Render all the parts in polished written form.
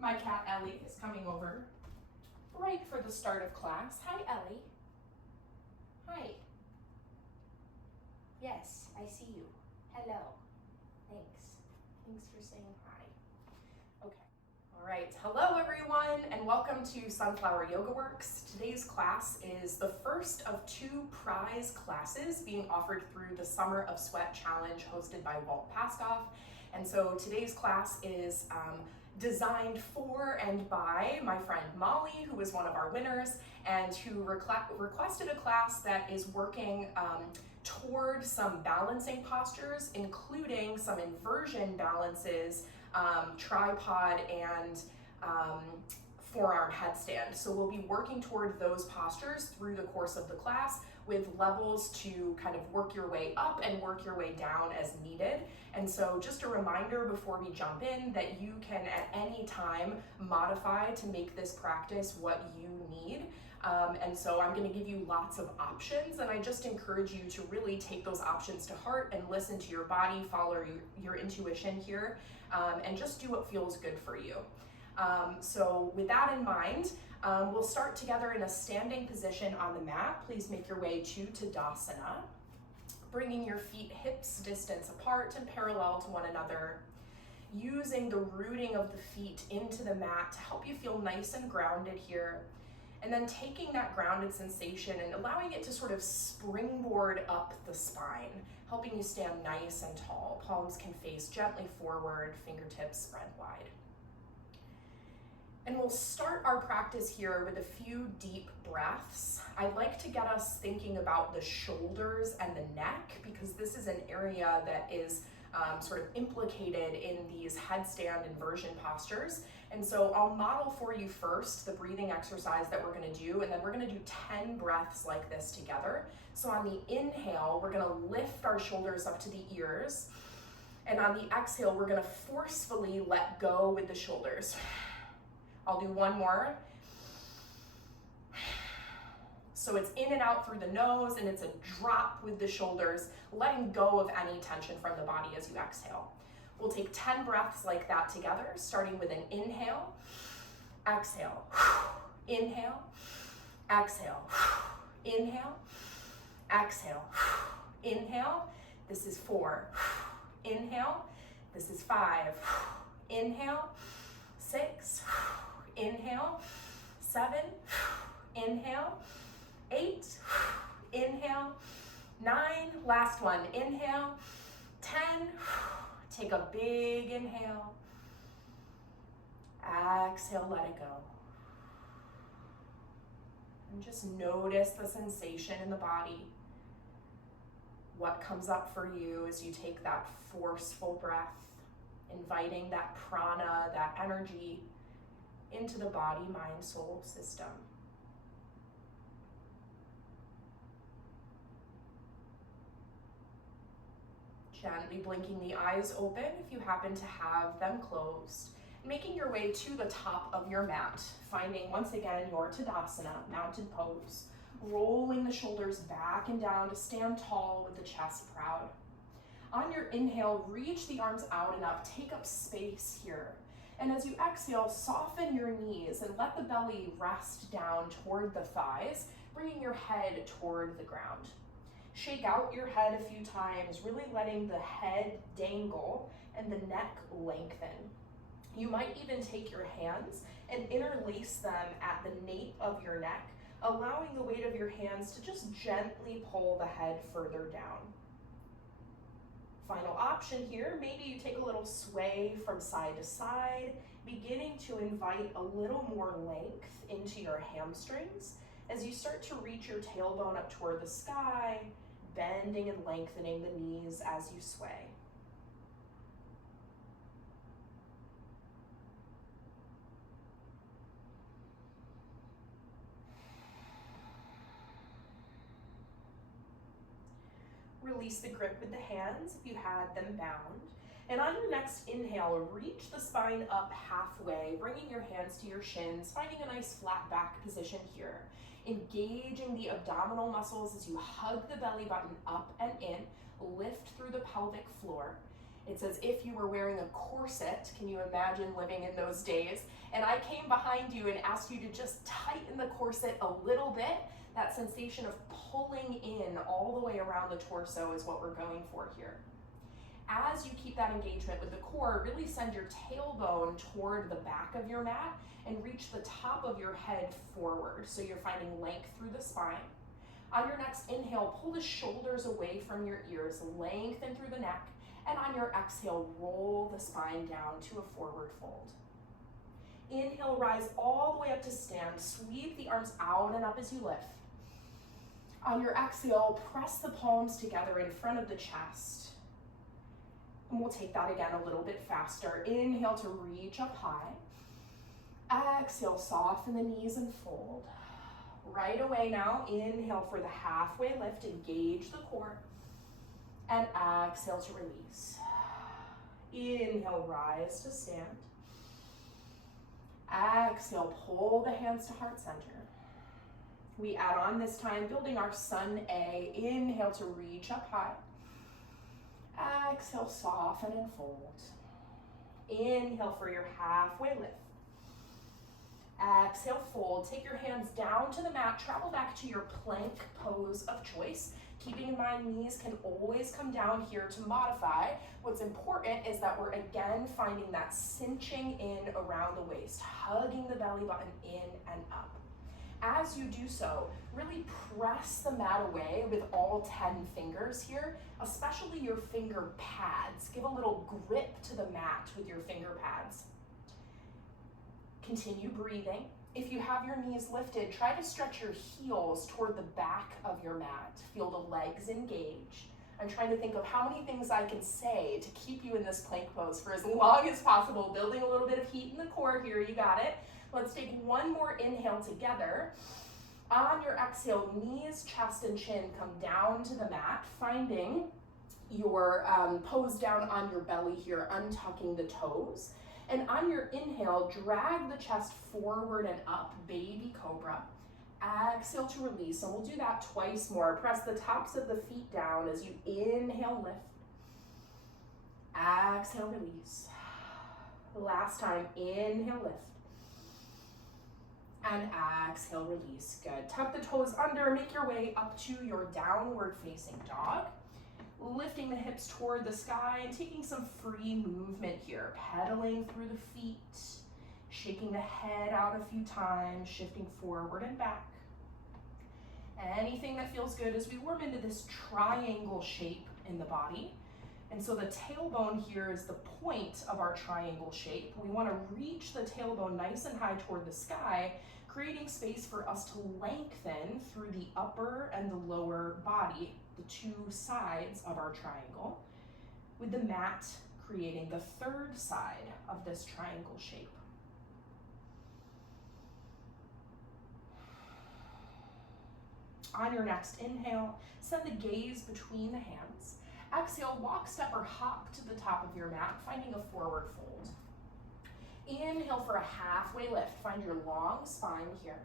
My cat Ellie is coming over right for the start of class. Hi, Ellie. Hi. Yes, I see you. Hello. Thanks. Thanks for saying hi. Okay. All right. Hello, everyone, and welcome to Sunflower Yoga Works. Today's class is the first of 2 prize classes being offered through the Summer of Sweat Challenge hosted by Walt Paskoff. And so today's class is designed for and by my friend Molly, who is one of our winners, and who requested a class that is working toward some balancing postures, including some inversion balances, tripod, and forearm headstand. So we'll be working toward those postures through the course of the class with levels to kind of work your way up and work your way down as needed. And so just a reminder before we jump in that you can at any time modify to make this practice what you need. And so I'm going to give you lots of options, and I just encourage you to really take those options to heart and listen to your body, follow your intuition here, and just do what feels good for you. So with that in mind, we'll start together in a standing position on the mat. Please make your way to Tadasana, bringing your feet hips distance apart and parallel to one another, using the rooting of the feet into the mat to help you feel nice and grounded here, and then taking that grounded sensation and allowing it to sort of springboard up the spine, helping you stand nice and tall. Palms can face gently forward, fingertips spread wide. And we'll start our practice here with a few deep breaths. I'd like to get us thinking about the shoulders and the neck, because this is an area that is sort of implicated in these headstand inversion postures. And so I'll model for you first the breathing exercise that we're going to do, and then we're going to do 10 breaths like this together. So on the inhale, we're going to lift our shoulders up to the ears. And on the exhale, we're going to forcefully let go with the shoulders. I'll do one more. So it's in and out through the nose, and it's a drop with the shoulders, letting go of any tension from the body as you exhale. We'll take 10 breaths like that together, starting with an inhale, exhale, inhale, exhale, inhale, exhale, inhale. This is 4. Inhale. This is 5. Inhale. 6. Inhale. 7. Inhale. 8. Inhale. 9. Last one. Inhale. 10. Take a big inhale. Exhale, let it go. And just notice the sensation in the body. What comes up for you as you take that forceful breath, inviting that prana, that energy into the body, mind, soul system. Gently blinking the eyes open if you happen to have them closed. Making your way to the top of your mat, finding once again your Tadasana, mounted pose. Rolling the shoulders back and down to stand tall with the chest proud. On your inhale, reach the arms out and up, take up space here. And as you exhale, soften your knees and let the belly rest down toward the thighs, bringing your head toward the ground. Shake out your head a few times, really letting the head dangle and the neck lengthen. You might even take your hands and interlace them at the nape of your neck, allowing the weight of your hands to just gently pull the head further down. Final option here, maybe you take a little sway from side to side, beginning to invite a little more length into your hamstrings as you start to reach your tailbone up toward the sky, bending and lengthening the knees as you sway. Release the grip with the hands if you had them bound. And on your next inhale, reach the spine up halfway, bringing your hands to your shins, finding a nice flat back position here. Engaging the abdominal muscles as you hug the belly button up and in, lift through the pelvic floor. It's as if you were wearing a corset. Can you imagine living in those days? And I came behind you and asked you to just tighten the corset a little bit. That sensation of pulling in all the way around the torso is what we're going for here. As you keep that engagement with the core, really send your tailbone toward the back of your mat and reach the top of your head forward. So you're finding length through the spine. On your next inhale, pull the shoulders away from your ears, lengthen through the neck, and on your exhale, roll the spine down to a forward fold. Inhale, rise all the way up to stand. Sweep the arms out and up as you lift. On your exhale, press the palms together in front of the chest. And we'll take that again a little bit faster. Inhale to reach up high. Exhale, soften the knees and fold. Right away now, inhale for the halfway lift, engage the core. And exhale to release. Inhale, rise to stand. Exhale, pull the hands to heart center. We add on this time, building our sun A. Inhale to reach up high. Exhale, soften and fold. Inhale for your halfway lift. Exhale, fold. Take your hands down to the mat. Travel back to your plank pose of choice. Keeping in mind, knees can always come down here to modify. What's important is that we're again finding that cinching in around the waist, hugging the belly button in and up. As you do so, really press the mat away with all 10 fingers here, especially your finger pads. Give a little grip to the mat with your finger pads. Continue breathing. If you have your knees lifted, try to stretch your heels toward the back of your mat. Feel the legs engage. I'm trying to think of how many things I can say to keep you in this plank pose for as long as possible, building a little bit of heat in the core here. You got it. Let's take one more inhale together. On your exhale, knees, chest, and chin come down to the mat, finding your pose down on your belly here, untucking the toes. And on your inhale, drag the chest forward and up, baby cobra. Exhale to release, and we'll do that twice more. Press the tops of the feet down as you inhale, lift. Exhale, release. Last time, inhale, lift. And exhale, release. Good. Tuck the toes under, make your way up to your downward facing dog. Lifting the hips toward the sky and taking some free movement here. Pedaling through the feet, shaking the head out a few times, shifting forward and back. Anything that feels good as we warm into this triangle shape in the body. And so the tailbone here is the point of our triangle shape. We want to reach the tailbone nice and high toward the sky, creating space for us to lengthen through the upper and the lower body, the two sides of our triangle, with the mat creating the third side of this triangle shape. On your next inhale, send the gaze between the hands. Exhale, walk, step, or hop to the top of your mat, finding a forward fold. Inhale for a halfway lift. Find your long spine here.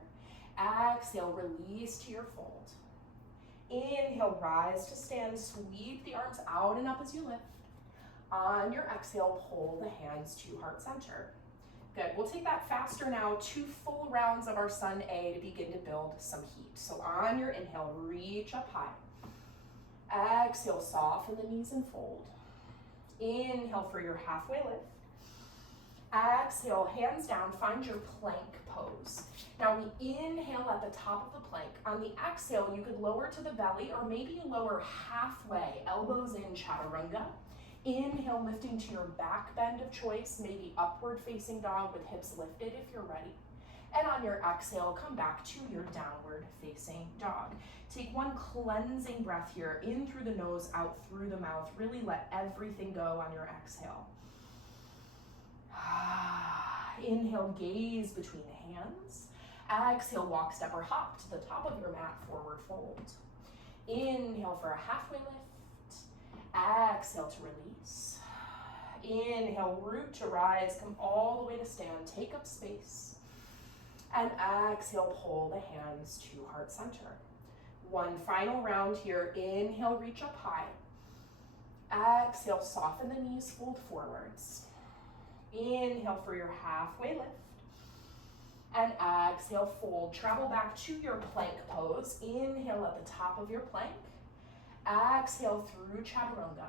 Exhale, release to your fold. Inhale, rise to stand. Sweep the arms out and up as you lift. On your exhale, pull the hands to heart center. Good. We'll take that faster now. 2 full rounds of our sun A to begin to build some heat. So on your inhale, reach up high. Exhale, soften the knees and fold. Inhale for your halfway lift. Exhale, hands down, find your plank pose. Now we inhale at the top of the plank. On the exhale, you could lower to the belly or maybe lower halfway, elbows in, chaturanga. Inhale, lifting to your back bend of choice, maybe upward facing dog with hips lifted if you're ready. And on your exhale, come back to your downward facing dog. Take one cleansing breath here, in through the nose, out through the mouth. Really let everything go on your exhale. Inhale, gaze between the hands. Exhale, walk, step, or hop to the top of your mat, forward fold. Inhale for a halfway lift. Exhale to release. Inhale, root to rise, come all the way to stand, take up space. And exhale, pull the hands to heart center. One final round here. Inhale, reach up high. Exhale, soften the knees, fold forwards. Inhale for your halfway lift. And exhale, fold. Travel back to your plank pose. Inhale at the top of your plank. Exhale through chaturanga.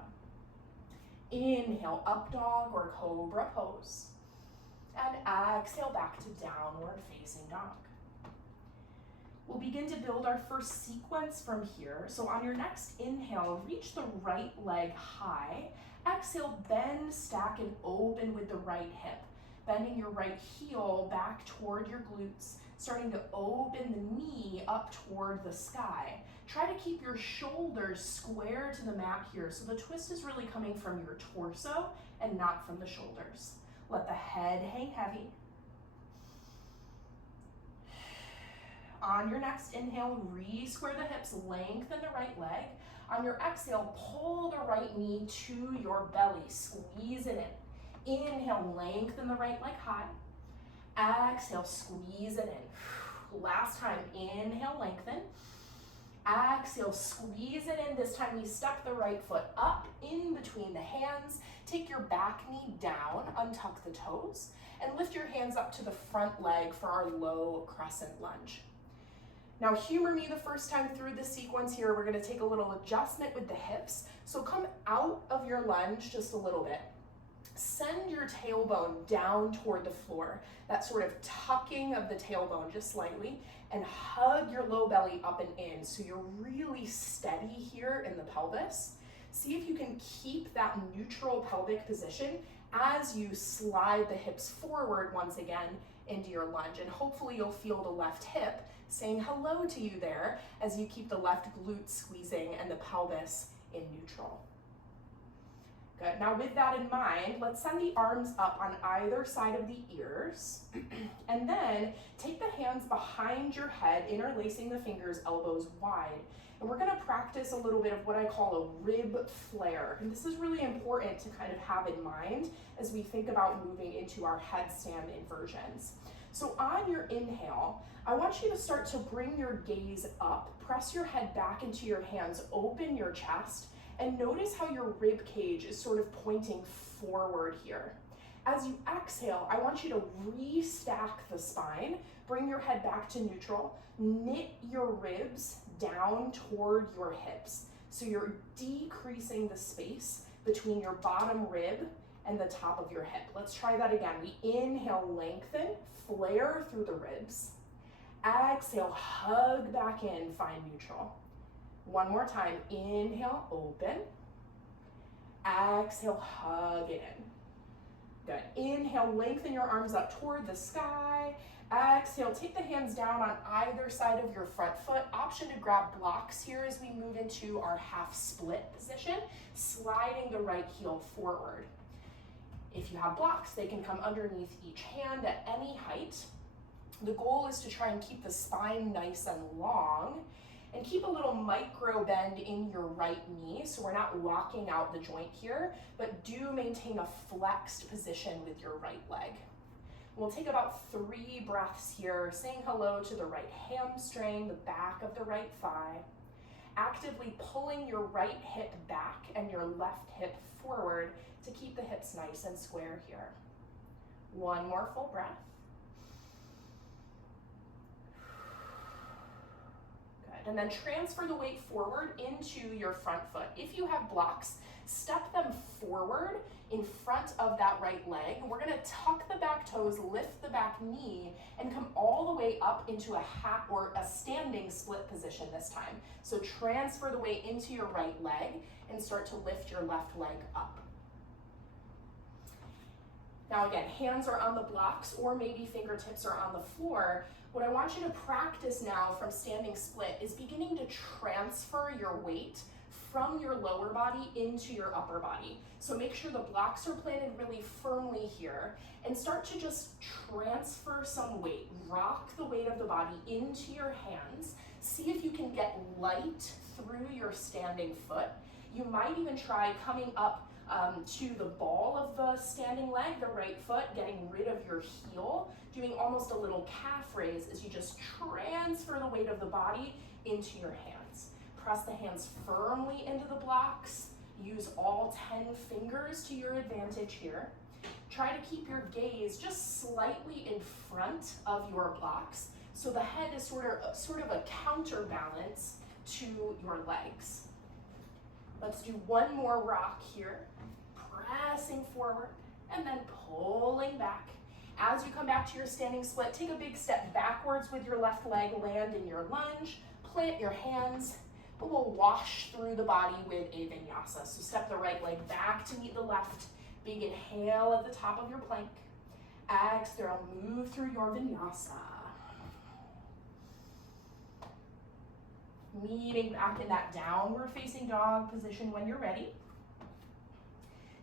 Inhale, up dog or cobra pose. And exhale back to downward facing dog. We'll begin to build our first sequence from here. So on your next inhale, reach the right leg high. Exhale, bend, stack, and open with the right hip. Bending your right heel back toward your glutes, starting to open the knee up toward the sky. Try to keep your shoulders square to the mat here, so the twist is really coming from your torso and not from the shoulders. Let the head hang heavy. On your next inhale, re-square the hips, lengthen the right leg. On your exhale, pull the right knee to your belly, squeeze it in. Inhale, lengthen the right leg high. Exhale, squeeze it in. Last time, inhale, lengthen. Exhale, squeeze it in. This time we step the right foot up in between the hands. Take your back knee down, untuck the toes, and lift your hands up to the front leg for our low crescent lunge. Now humor me the first time through the sequence here. We're gonna take a little adjustment with the hips. So come out of your lunge just a little bit. Send your tailbone down toward the floor. That sort of tucking of the tailbone just slightly, and hug your low belly up and in so you're really steady here in the pelvis. See if you can keep that neutral pelvic position as you slide the hips forward once again into your lunge. And hopefully you'll feel the left hip saying hello to you there as you keep the left glute squeezing and the pelvis in neutral. Good. Now with that in mind, let's send the arms up on either side of the ears. And then take the hands behind your head, interlacing the fingers, elbows wide. And we're gonna practice a little bit of what I call a rib flare. And this is really important to kind of have in mind as we think about moving into our headstand inversions. So on your inhale, I want you to start to bring your gaze up, press your head back into your hands, open your chest, and notice how your rib cage is sort of pointing forward here. As you exhale, I want you to restack the spine, bring your head back to neutral, knit your ribs down toward your hips. So you're decreasing the space between your bottom rib and the top of your hip. Let's try that again. We inhale, lengthen, flare through the ribs. Exhale, hug back in, find neutral. One more time, inhale, open. Exhale, hug it in. Good. Inhale, lengthen your arms up toward the sky. Exhale, take the hands down on either side of your front foot. Option to grab blocks here as we move into our half split position, sliding the right heel forward. If you have blocks, they can come underneath each hand at any height. The goal is to try and keep the spine nice and long, and keep a little micro bend in your right knee, so we're not locking out the joint here, but do maintain a flexed position with your right leg. We'll take about 3 breaths here, saying hello to the right hamstring, the back of the right thigh, actively pulling your right hip back and your left hip forward to keep the hips nice and square here. One more full breath. And then transfer the weight forward into your front foot. If you have blocks, step them forward in front of that right leg. We're gonna tuck the back toes, lift the back knee, and come all the way up into a hat or a standing split position this time. So transfer the weight into your right leg and start to lift your left leg up. Now again, hands are on the blocks or maybe fingertips are on the floor. What I want you to practice now from standing split is beginning to transfer your weight from your lower body into your upper body. So make sure the blocks are planted really firmly here and start to just transfer some weight. Rock the weight of the body into your hands. See if you can get light through your standing foot. You might even try coming up to the ball of the standing leg, the right foot, getting rid of your heel, doing almost a little calf raise as you just transfer the weight of the body into your hands. Press the hands firmly into the blocks. use all 10 fingers to your advantage here. Try to keep your gaze just slightly in front of your blocks, so the head is sort of a counterbalance to your legs. Let's do one more rock here, pressing forward and then pulling back. As you come back to your standing split, take a big step backwards with your left leg, land in your lunge, plant your hands, but we'll wash through the body with a vinyasa. So step the right leg back to meet the left. Big inhale at the top of your plank. Exhale, move through your vinyasa. Meeting back in that downward facing dog position when you're ready.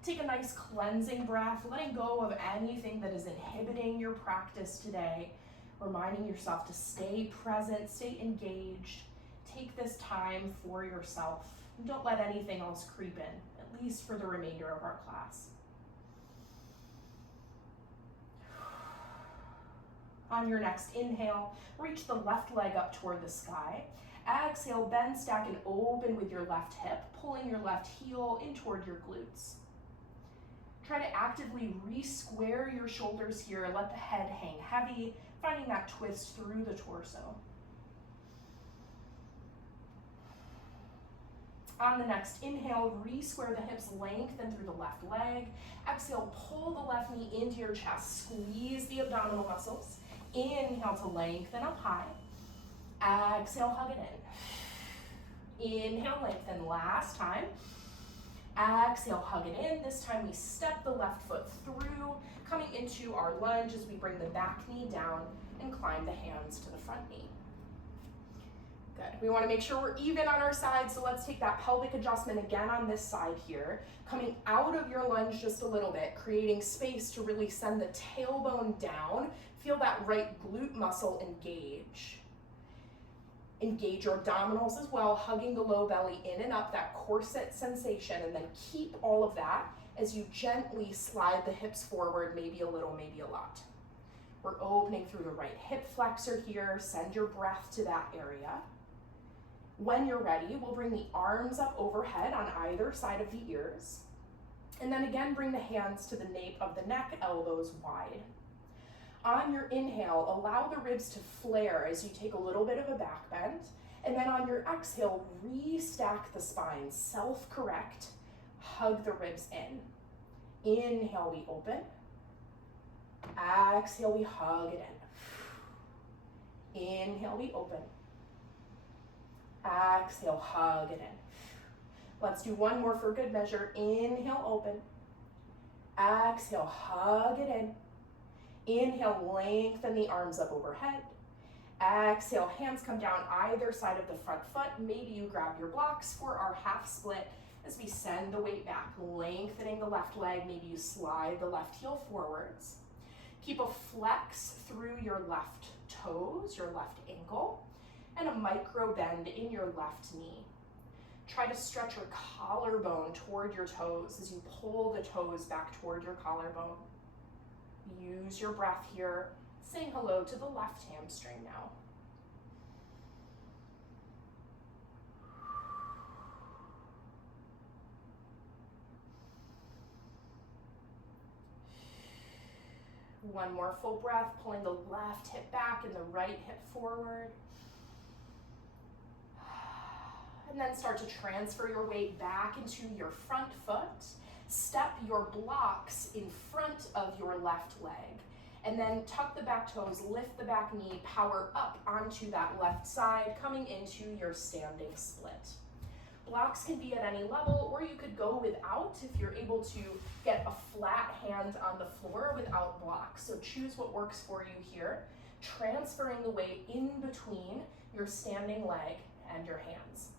Take a nice cleansing breath, letting go of anything that is inhibiting your practice today, reminding yourself to stay present, stay engaged. Take this time for yourself. And don't let anything else creep in, at least for the remainder of our class. On your next inhale, reach the left leg up toward the sky. Exhale, bend, stack, and open with your left hip, pulling your left heel in toward your glutes. Try to actively re-square your shoulders here. Let the head hang heavy, finding that twist through the torso. On the next inhale, re-square the hips, lengthen through the left leg. Exhale, pull the left knee into your chest. Squeeze the abdominal muscles. Inhale to lengthen up high. Exhale, hug it in. Inhale, lengthen. Last time. Exhale, hug it in. This time we step the left foot through, coming into our lunge as we bring the back knee down and climb the hands to the front knee. Good. We want to make sure we're even on our side, so let's take that pelvic adjustment again on this side here. Coming out of your lunge just a little bit, creating space to really send the tailbone down. Feel that right glute muscle engage. Engage your abdominals as well, hugging the low belly in and up, that corset sensation, and then keep all of that as you gently slide the hips forward, maybe a little, maybe a lot. We're opening through the right hip flexor here. Send your breath to that area. When you're ready, we'll bring the arms up overhead on either side of the ears. And then again, bring the hands to the nape of the neck, elbows wide. On your inhale, allow the ribs to flare as you take a little bit of a back bend. And then on your exhale, restack the spine, self-correct, hug the ribs in. Inhale, we open. Exhale, we hug it in. Inhale, we open. Exhale, hug it in. Let's do one more for good measure. Inhale, open. Exhale, hug it in. Inhale, lengthen the arms up overhead. Exhale, hands come down either side of the front foot. Maybe you grab your blocks for our half split as we send the weight back, lengthening the left leg. Maybe you slide the left heel forwards. Keep a flex through your left toes, your left ankle, and a micro bend in your left knee. Try to stretch your collarbone toward your toes as you pull the toes back toward your collarbone. Use your breath here. Saying hello to the left hamstring now. One more full breath, pulling the left hip back and the right hip forward. And then start to transfer your weight back into your front foot. Step your blocks in front of your left leg. And then tuck the back toes, lift the back knee, power up onto that left side, coming into your standing split. Blocks can be at any level, or you could go without if you're able to get a flat hand on the floor without blocks. So choose what works for you here, transferring the weight in between your standing leg and your hands.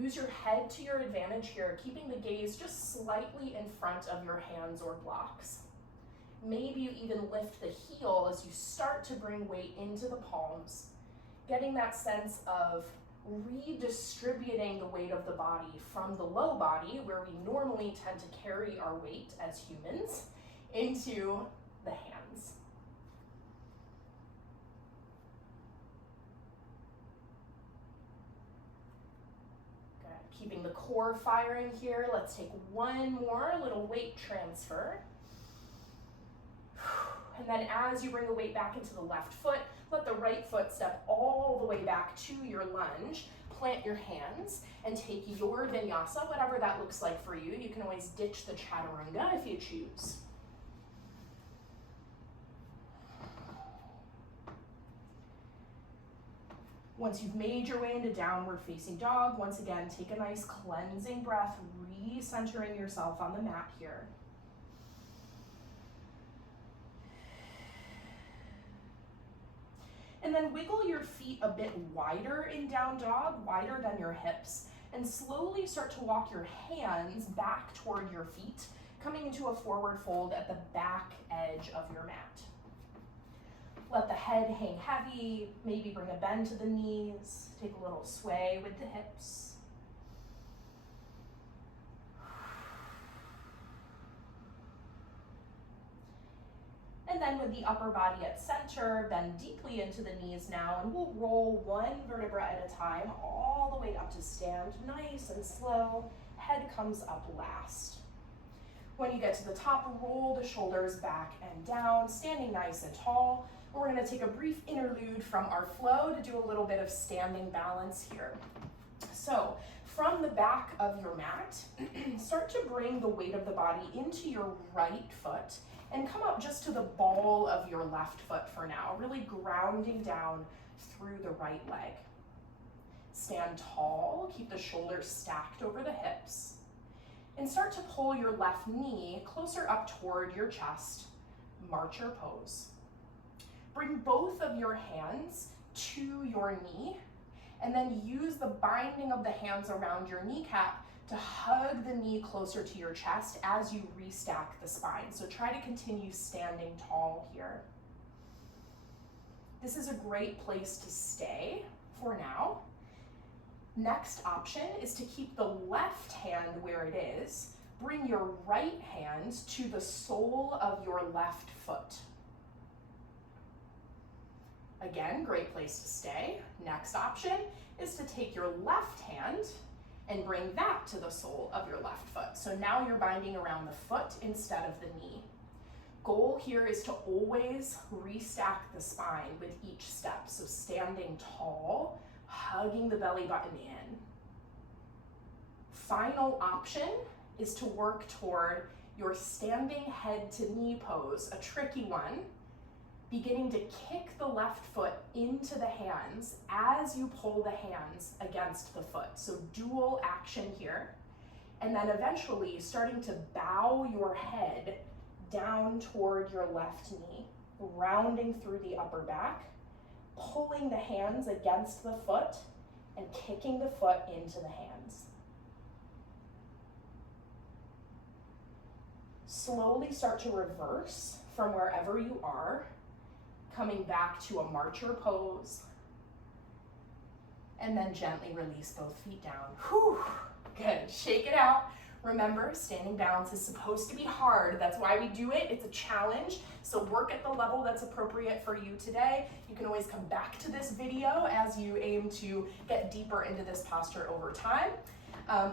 Use your head to your advantage here, keeping the gaze just slightly in front of your hands or blocks. Maybe you even lift the heel as you start to bring weight into the palms, getting that sense of redistributing the weight of the body from the low body, where we normally tend to carry our weight as humans, into the hands. Good. Keeping the core firing here. Let's take one more little weight transfer. And then as you bring the weight back into the left foot, let the right foot step all the way back to your lunge. Plant your hands and take your vinyasa, whatever that looks like for you. You can always ditch the chaturanga if you choose. Once you've made your way into downward facing dog, once again, take a nice cleansing breath, recentering yourself on the mat here. And then wiggle your feet a bit wider in down dog, wider than your hips, and slowly start to walk your hands back toward your feet, coming into a forward fold at the back edge of your mat. Let the head hang heavy, maybe bring a bend to the knees, take a little sway with the hips. And then with the upper body at center, bend deeply into the knees now, and we'll roll one vertebra at a time, all the way up to stand, nice and slow. Head comes up last. When you get to the top, roll the shoulders back and down, standing nice and tall. We're gonna take a brief interlude from our flow to do a little bit of standing balance here. So from the back of your mat, start to bring the weight of the body into your right foot and come up just to the ball of your left foot for now, really grounding down through the right leg. Stand tall, keep the shoulders stacked over the hips, and start to pull your left knee closer up toward your chest, marcher pose. Bring both of your hands to your knee, and then use the binding of the hands around your kneecap to hug the knee closer to your chest as you restack the spine. So try to continue standing tall here. This is a great place to stay for now. Next option is to keep the left hand where it is. Bring your right hand to the sole of your left foot. Again, great place to stay. Next option is to take your left hand and bring that to the sole of your left foot. So now you're binding around the foot instead of the knee. Goal here is to always restack the spine with each step. So standing tall, hugging the belly button in. Final option is to work toward your standing head to knee pose, a tricky one. Beginning to kick the left foot into the hands as you pull the hands against the foot. So dual action here. And then eventually starting to bow your head down toward your left knee, rounding through the upper back, pulling the hands against the foot and kicking the foot into the hands. Slowly start to reverse from wherever you are, coming back to a marcher pose, and then gently release both feet down. Whew, good, shake it out. Remember, standing balance is supposed to be hard. That's why we do it, it's a challenge. So work at the level that's appropriate for you today. You can always come back to this video as you aim to get deeper into this posture over time.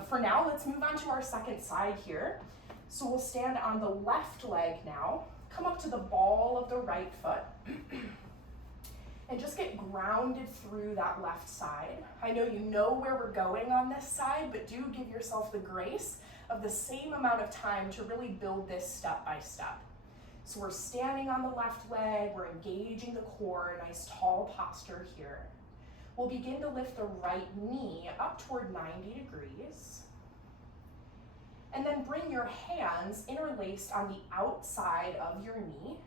For now, let's move on to our second side here. So we'll stand on the left leg now. Come up to the ball of the right foot and just get grounded through that left side. I know you know where we're going on this side, but do give yourself the grace of the same amount of time to really build this step by step. So we're standing on the left leg, we're engaging the core, a nice tall posture here. We'll begin to lift the right knee up toward 90 degrees. And then bring your hands interlaced on the outside of your knee.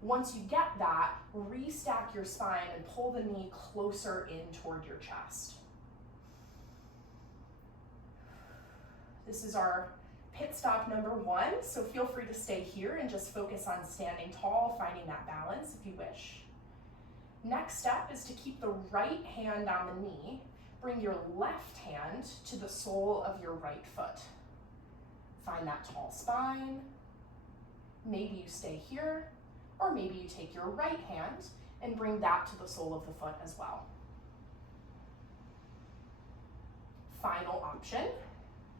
Once you get that, restack your spine and pull the knee closer in toward your chest. This is our pit stop number 1, so feel free to stay here and just focus on standing tall, finding that balance if you wish. Next step is to keep the right hand on the knee. Bring your left hand to the sole of your right foot. Find that tall spine. Maybe you stay here, or maybe you take your right hand and bring that to the sole of the foot as well. final option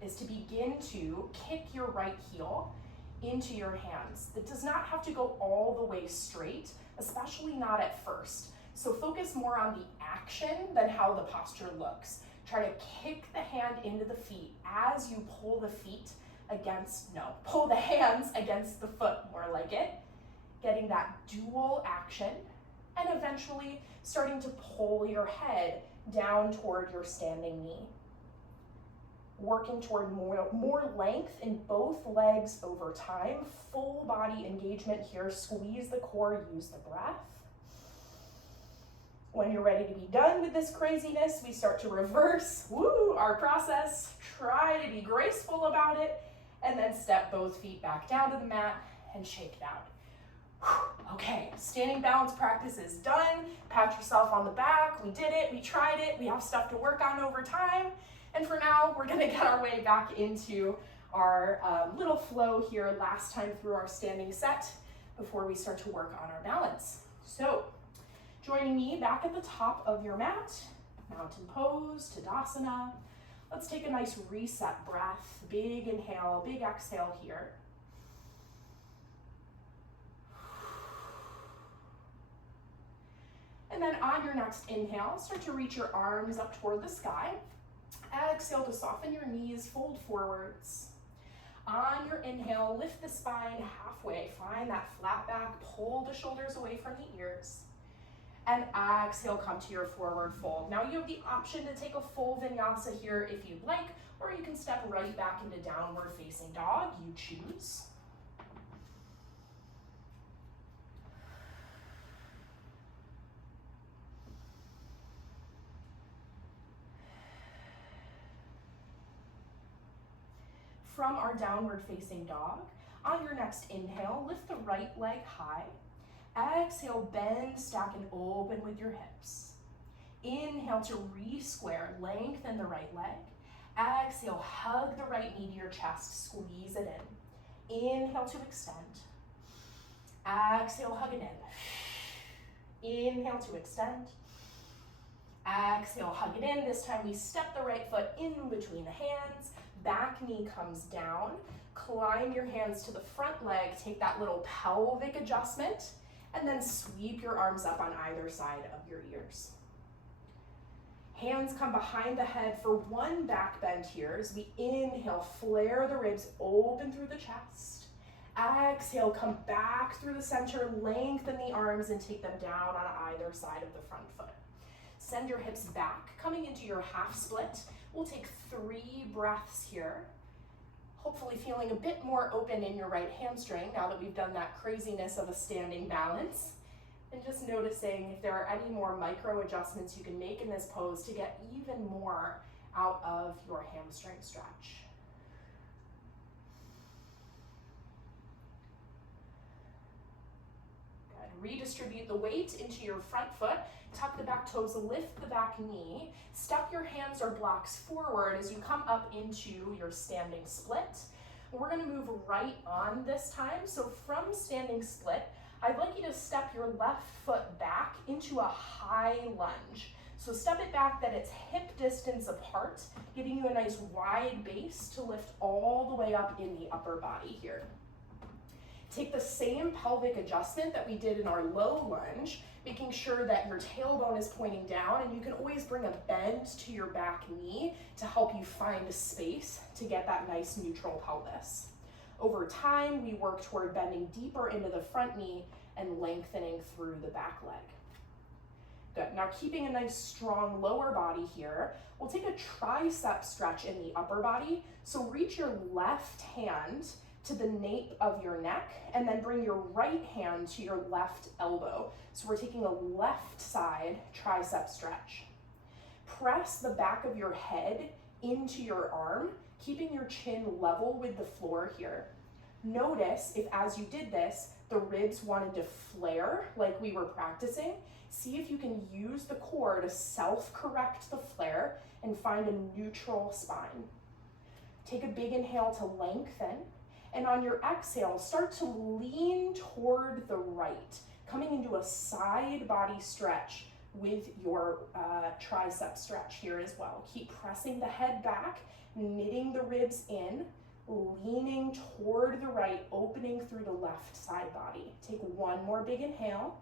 is to begin to kick your right heel into your hands. It does not have to go all the way straight, especially not at first. So focus more on the action than how the posture looks. Try to kick the hand into the feet as you pull the pull the hands against the foot, more like it. Getting that dual action, and eventually starting to pull your head down toward your standing knee. Working toward more length in both legs over time. Full body engagement here. Squeeze the core, use the breath. When you're ready to be done with this craziness, we start to reverse our process. Try to be graceful about it, and then step both feet back down to the mat and shake it out. Okay, standing balance practice is done. Pat yourself on the back. We did it, we tried it, we have stuff to work on over time. And for now, we're gonna get our way back into our little flow here last time through our standing set before we start to work on our balance. So, joining me back at the top of your mat, mountain pose, Tadasana. Let's take a nice reset breath. Big inhale, big exhale here. And then on your next inhale, start to reach your arms up toward the sky. Exhale to soften your knees, fold forwards. On your inhale, lift the spine halfway. Find that flat back, pull the shoulders away from the ears. And exhale, come to your forward fold. Now you have the option to take a full vinyasa here if you'd like, or you can step right back into downward facing dog. You choose. From our downward facing dog, on your next inhale, lift the right leg high. Exhale, bend, stack, and open with your hips. Inhale to re-square, lengthen the right leg. Exhale, hug the right knee to your chest, squeeze it in. Inhale to extend. Exhale, hug it in. Inhale to extend. Exhale, hug it in. This time we step the right foot in between the hands. Back knee comes down. Climb your hands to the front leg. Take that little pelvic adjustment. And then sweep your arms up on either side of your ears. Hands come behind the head for one back bend here. As we inhale, flare the ribs open through the chest. Exhale, come back through the center, lengthen the arms and take them down on either side of the front foot. Send your hips back, coming into your half split. We'll take 3 breaths here. Hopefully feeling a bit more open in your right hamstring now that we've done that craziness of a standing balance. And just noticing if there are any more micro adjustments you can make in this pose to get even more out of your hamstring stretch. Good. Redistribute the weight into your front foot. Tuck the back toes, lift the back knee. Step your hands or blocks forward as you come up into your standing split. We're gonna move right on this time. So from standing split, I'd like you to step your left foot back into a high lunge. So step it back that it's hip distance apart, giving you a nice wide base to lift all the way up in the upper body here. Take the same pelvic adjustment that we did in our low lunge, making sure that your tailbone is pointing down, and you can always bring a bend to your back knee to help you find a space to get that nice neutral pelvis. Over time, we work toward bending deeper into the front knee and lengthening through the back leg. Good. Now keeping a nice strong lower body here, we'll take a tricep stretch in the upper body. So reach your left hand to the nape of your neck and then bring your right hand to your left elbow. So we're taking a left side tricep stretch. Press the back of your head into your arm, keeping your chin level with the floor here. Notice if as you did this, the ribs wanted to flare like we were practicing. See if you can use the core to self-correct the flare and find a neutral spine. Take a big inhale to lengthen, and on your exhale, start to lean toward the right, coming into a side body stretch with your tricep stretch here as well. Keep pressing the head back, knitting the ribs in, leaning toward the right, opening through the left side body. Take one more big inhale.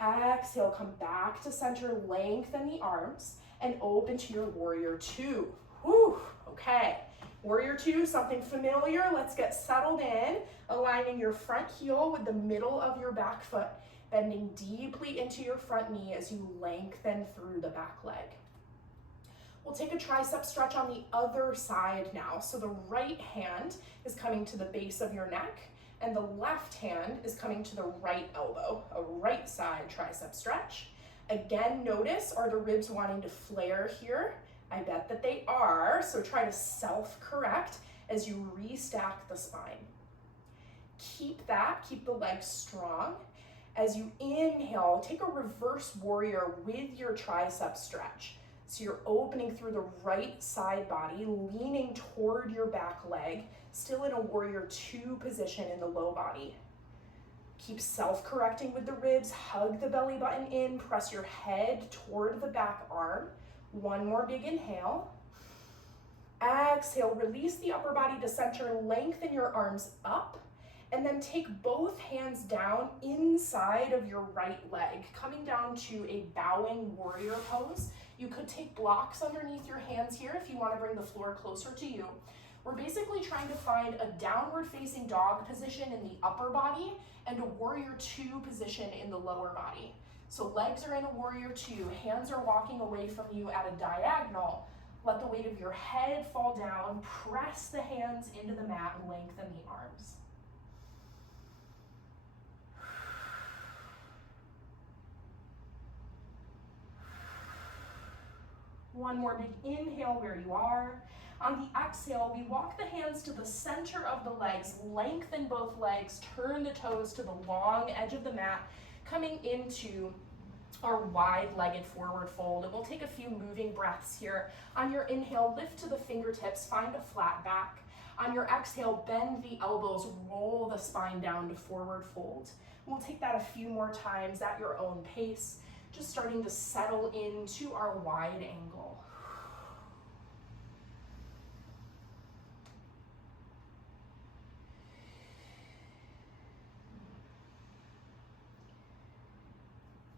Exhale, come back to center, lengthen the arms, and open to your warrior two. Whew, okay. Warrior two, something familiar. Let's get settled in, aligning your front heel with the middle of your back foot, bending deeply into your front knee as you lengthen through the back leg. We'll take a tricep stretch on the other side now. So the right hand is coming to the base of your neck, and the left hand is coming to the right elbow, a right side tricep stretch. Again, notice, are the ribs wanting to flare here? I bet that they are, so try to self-correct as you restack the spine. Keep the legs strong. As you inhale, take a reverse warrior with your tricep stretch. So you're opening through the right side body, leaning toward your back leg, still in a warrior two position in the low body. Keep self-correcting with the ribs, hug the belly button in, press your head toward the back arm. One more big inhale. Exhale, release the upper body to center, lengthen your arms up, and then take both hands down inside of your right leg, coming down to a bowing warrior pose. You could take blocks underneath your hands here if you want to bring the floor closer to you. We're basically trying to find a downward facing dog position in the upper body and a warrior two position in the lower body. So legs are in a warrior two, hands are walking away from you at a diagonal. Let the weight of your head fall down, press the hands into the mat, and lengthen the arms. One more big inhale where you are. On the exhale, we walk the hands to the center of the legs, lengthen both legs, turn the toes to the long edge of the mat, coming into our wide-legged forward fold. And we'll take a few moving breaths here. On your inhale, lift to the fingertips, find a flat back. On your exhale, bend the elbows, roll the spine down to forward fold. We'll take that a few more times at your own pace, just starting to settle into our wide angle.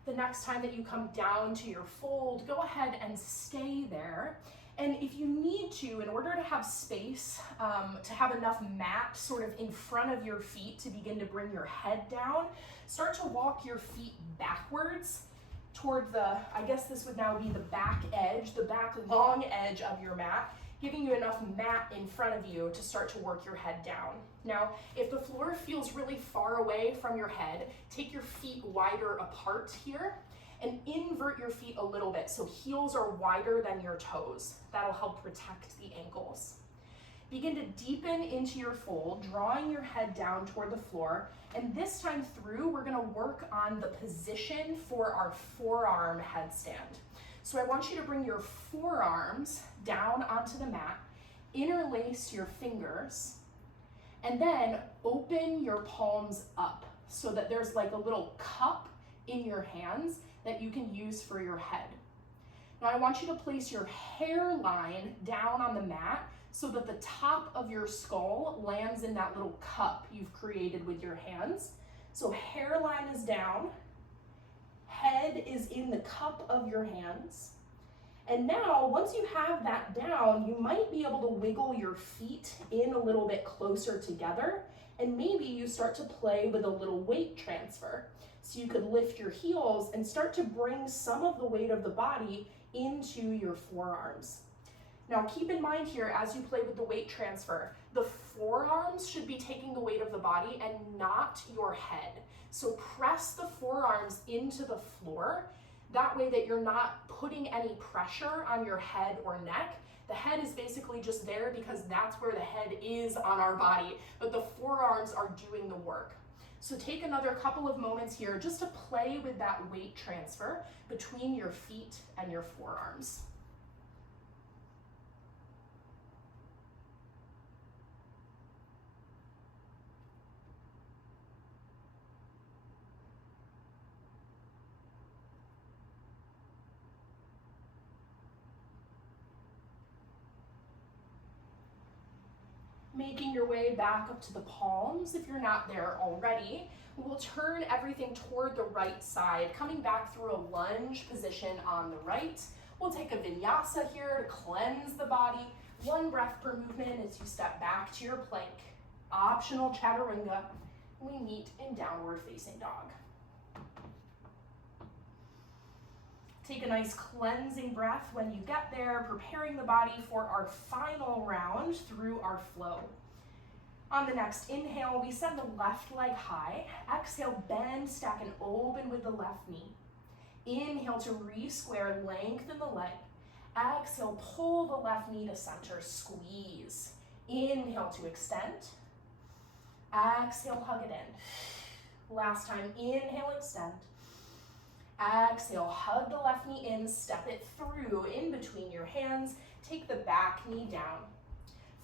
The next time that you come down to your fold, go ahead and stay there. And if you need to, in order to have space, to have enough mat sort of in front of your feet to begin to bring your head down, start to walk your feet backwards toward the, I guess this would now be the back edge, the back long edge of your mat, giving you enough mat in front of you to start to work your head down. Now, if the floor feels really far away from your head, take your feet wider apart here and invert your feet a little bit so heels are wider than your toes. That'll help protect the ankles. Begin to deepen into your fold, drawing your head down toward the floor. And this time through, we're gonna work on the position for our forearm headstand. So I want you to bring your forearms down onto the mat, interlace your fingers, and then open your palms up so that there's like a little cup in your hands that you can use for your head. Now I want you to place your hairline down on the mat so that the top of your skull lands in that little cup you've created with your hands. So hairline is down, head is in the cup of your hands. And now, once you have that down, you might be able to wiggle your feet in a little bit closer together, and maybe you start to play with a little weight transfer. So you could lift your heels and start to bring some of the weight of the body into your forearms. Now keep in mind here, as you play with the weight transfer, the forearms should be taking the weight of the body and not your head. So press the forearms into the floor. That way that you're not putting any pressure on your head or neck. The head is basically just there because that's where the head is on our body, but the forearms are doing the work. So take another couple of moments here just to play with that weight transfer between your feet and your forearms. Making your way back up to the palms if you're not there already. We'll turn everything toward the right side, coming back through a lunge position on the right. We'll take a vinyasa here to cleanse the body. 1 breath per movement as you step back to your plank. Optional chaturanga. We meet in downward facing dog. Take a nice cleansing breath when you get there, preparing the body for our final round through our flow. On the next inhale, we send the left leg high. Exhale, bend, stack, and open with the left knee. Inhale to re-square, lengthen the leg. Exhale, pull the left knee to center, squeeze. Inhale to extend. Exhale, hug it in. Last time, inhale, extend. Exhale, hug the left knee in, step it through in between your hands. Take the back knee down.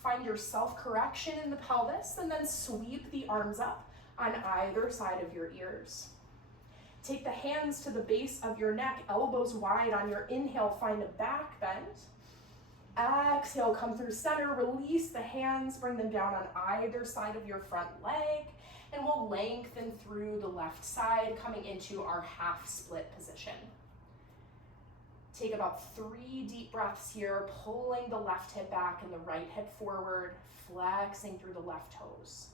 Find your self-correction in the pelvis and then sweep the arms up on either side of your ears. Take the hands to the base of your neck, elbows wide on your inhale, find a back bend. Exhale, come through center, release the hands, bring them down on either side of your front leg, and we'll lengthen through the left side, coming into our half split position. Take about 3 deep breaths here, pulling the left hip back and the right hip forward, flexing through the left toes.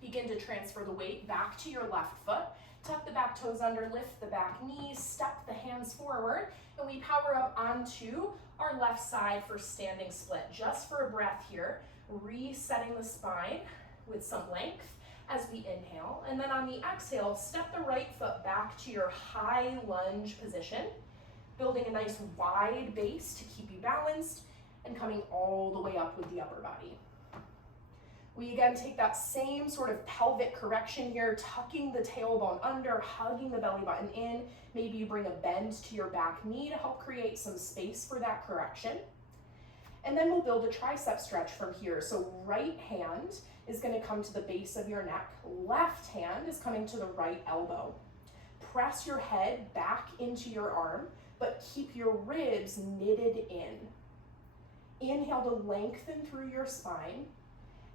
Begin to transfer the weight back to your left foot. Tuck the back toes under, lift the back knees, step the hands forward, and we power up onto our left side for standing split. Just for a breath here, resetting the spine with some length as we inhale. And then on the exhale, step the right foot back to your high lunge position, building a nice wide base to keep you balanced and coming all the way up with the upper body. We again take that same sort of pelvic correction here, tucking the tailbone under, hugging the belly button in. Maybe you bring a bend to your back knee to help create some space for that correction. And then we'll build a tricep stretch from here. So right hand is going to come to the base of your neck. Left hand is coming to the right elbow. Press your head back into your arm, but keep your ribs knitted in. Inhale to lengthen through your spine.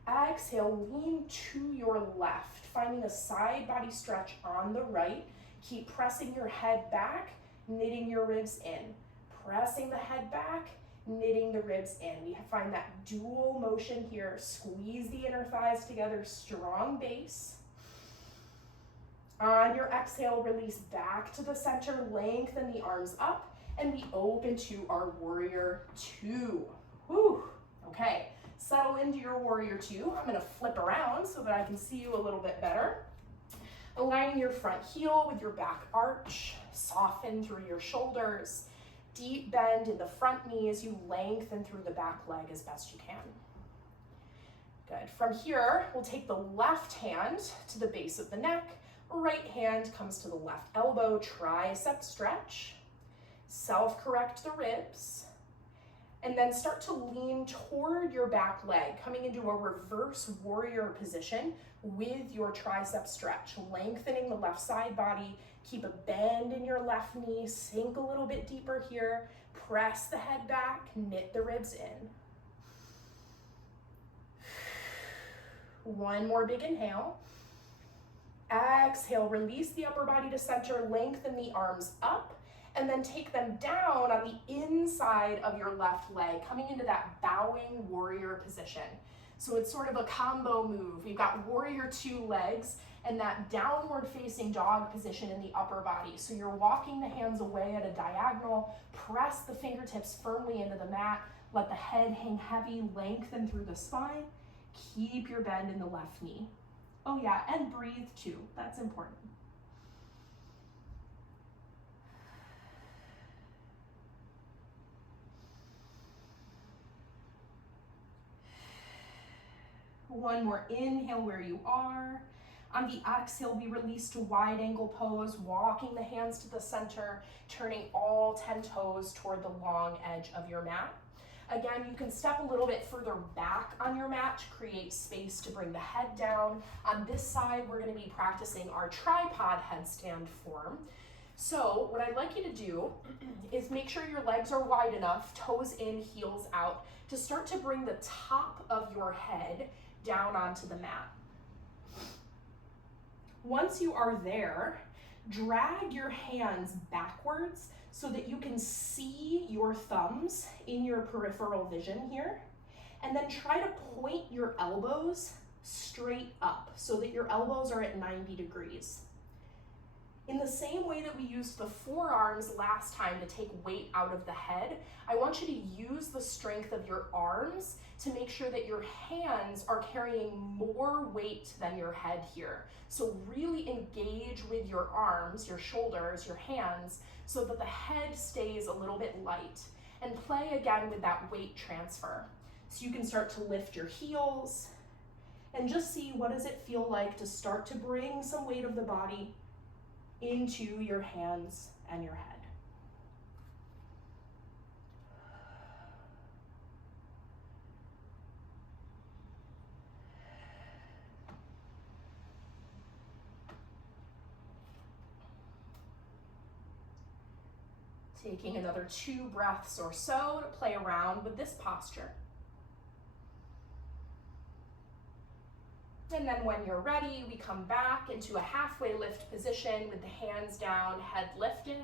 Exhale, lean to your left, finding a side body stretch on the right. Keep pressing your head back, knitting your ribs in. Pressing the head back, knitting the ribs in. We find that dual motion here. Squeeze the inner thighs together, strong base. On your exhale, release back to the center, lengthen the arms up, and we open to our warrior 2. Whew, okay. Settle into your warrior 2. I'm going to flip around so that I can see you a little bit better. Aligning your front heel with your back arch. Soften through your shoulders. Deep bend in the front knee as you lengthen through the back leg as best you can. Good. From here, we'll take the left hand to the base of the neck. Right hand comes to the left elbow. Tricep stretch. Self-correct the ribs. And then start to lean toward your back leg, coming into a reverse warrior position with your tricep stretch, lengthening the left side body. Keep a bend in your left knee, sink a little bit deeper here. Press the head back, knit the ribs in. One more big inhale. Exhale, release the upper body to center, lengthen the arms up. And then take them down on the inside of your left leg, coming into that bowing warrior position. So it's sort of a combo move. We've got warrior 2 legs and that downward facing dog position in the upper body. So you're walking the hands away at a diagonal, press the fingertips firmly into the mat, let the head hang heavy, lengthen through the spine, keep your bend in the left knee. Oh yeah, and breathe too, that's important. One more inhale where you are. On the exhale, we release to wide angle pose, walking the hands to the center, turning all 10 toes toward the long edge of your mat. Again, you can step a little bit further back on your mat to create space to bring the head down. On this side, we're going to be practicing our tripod headstand form. So what I'd like you to do is make sure your legs are wide enough, toes in, heels out, to start to bring the top of your head down onto the mat. Once you are there, drag your hands backwards so that you can see your thumbs in your peripheral vision here, and then try to point your elbows straight up so that your elbows are at 90 degrees. In the same way that we used the forearms last time to take weight out of the head, I want you to use the strength of your arms to make sure that your hands are carrying more weight than your head here. So really engage with your arms, your shoulders, your hands, so that the head stays a little bit light. And play again with that weight transfer. So you can start to lift your heels and just see what does it feel like to start to bring some weight of the body into your hands and your head. Taking another 2 breaths or so to play around with this posture. And then when you're ready, we come back into a halfway lift position with the hands down, head lifted.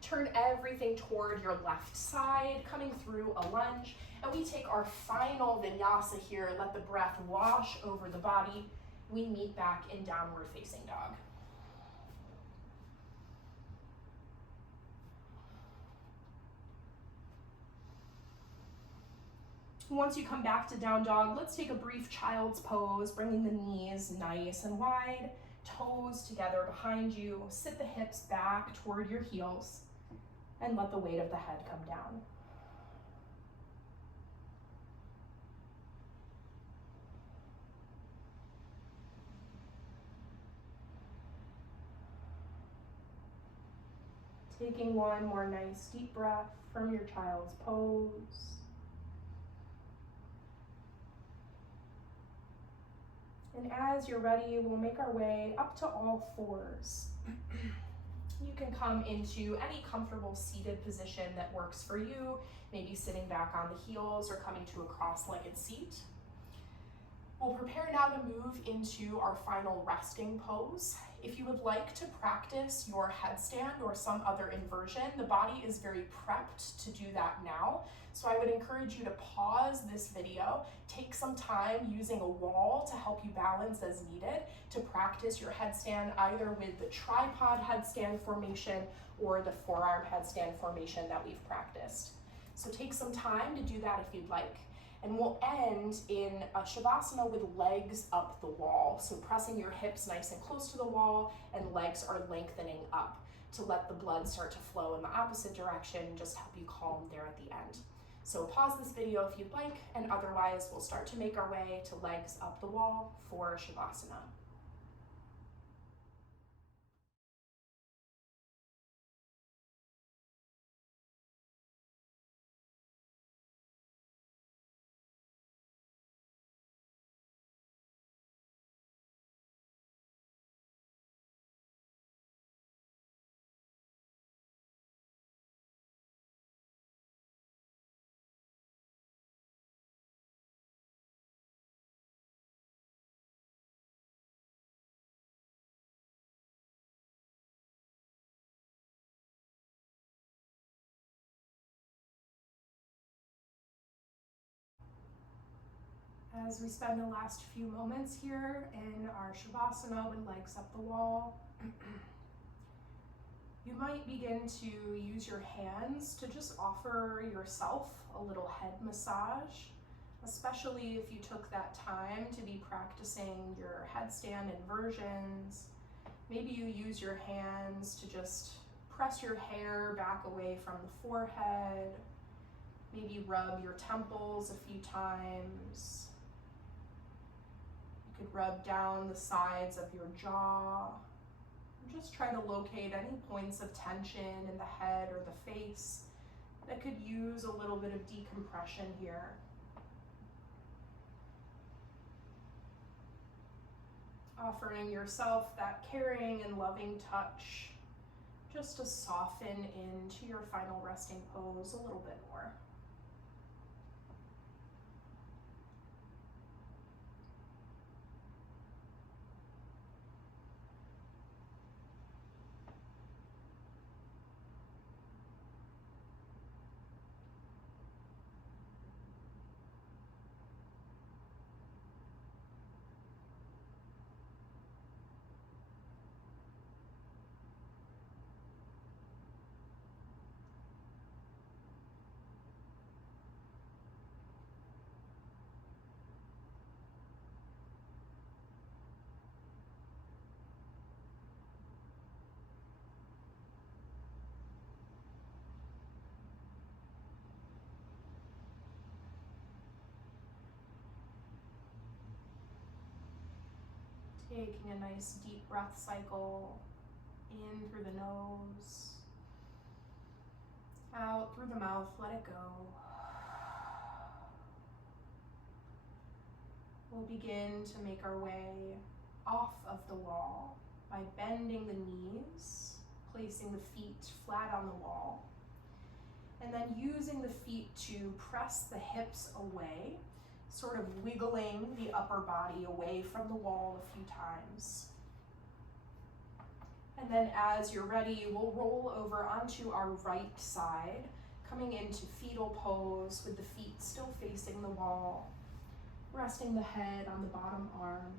Turn everything toward your left side, coming through a lunge. And we take our final vinyasa here. Let the breath wash over the body. We meet back in downward facing dog. Once you come back to down dog, let's take a brief child's pose, bringing the knees nice and wide, toes together behind you, sit the hips back toward your heels, and let the weight of the head come down. Taking one more nice deep breath from your child's pose. And as you're ready, we'll make our way up to all fours. You can come into any comfortable seated position that works for you, maybe sitting back on the heels or coming to a cross-legged seat. We'll prepare now to move into our final resting pose. If you would like to practice your headstand or some other inversion, the body is very prepped to do that now. So I would encourage you to pause this video, take some time using a wall to help you balance as needed to practice your headstand either with the tripod headstand formation or the forearm headstand formation that we've practiced. So take some time to do that if you'd like. And we'll end in a shavasana with legs up the wall. So pressing your hips nice and close to the wall and legs are lengthening up to let the blood start to flow in the opposite direction, just help you calm there at the end. So pause this video if you'd like, and otherwise we'll start to make our way to legs up the wall for shavasana. As we spend the last few moments here in our shavasana with legs up the wall, you might begin to use your hands to just offer yourself a little head massage, especially if you took that time to be practicing your headstand inversions. Maybe you use your hands to just press your hair back away from the forehead. Maybe rub your temples a few times. You could rub down the sides of your jaw. Just try to locate any points of tension in the head or the face that could use a little bit of decompression here. Offering yourself that caring and loving touch just to soften into your final resting pose a little bit more. Taking a nice deep breath cycle in through the nose, out through the mouth, let it go. We'll begin to make our way off of the wall by bending the knees, placing the feet flat on the wall, and then using the feet to press the hips away, sort of wiggling the upper body away from the wall a few times. And then as you're ready, we'll roll over onto our right side, coming into fetal pose with the feet still facing the wall, resting the head on the bottom arm.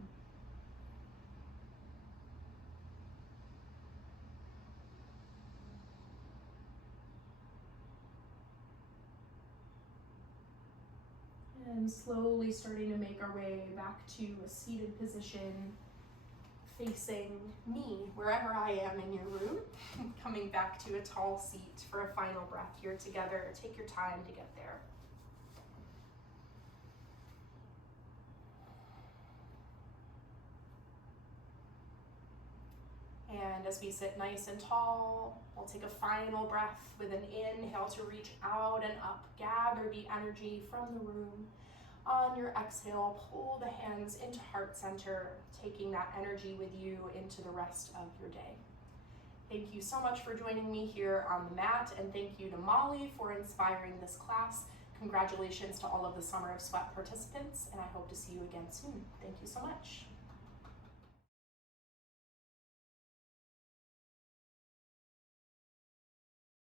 And slowly starting to make our way back to a seated position, facing me, wherever I am in your room, coming back to a tall seat for a final breath here together. Take your time to get there. And as we sit nice and tall, we'll take a final breath with an inhale to reach out and up. Gather the energy from the room. On your exhale, pull the hands into heart center, taking that energy with you into the rest of your day. Thank you so much for joining me here on the mat, and thank you to Molly for inspiring this class. Congratulations to all of the Summer of Sweat participants, and I hope to see you again soon. Thank you so much.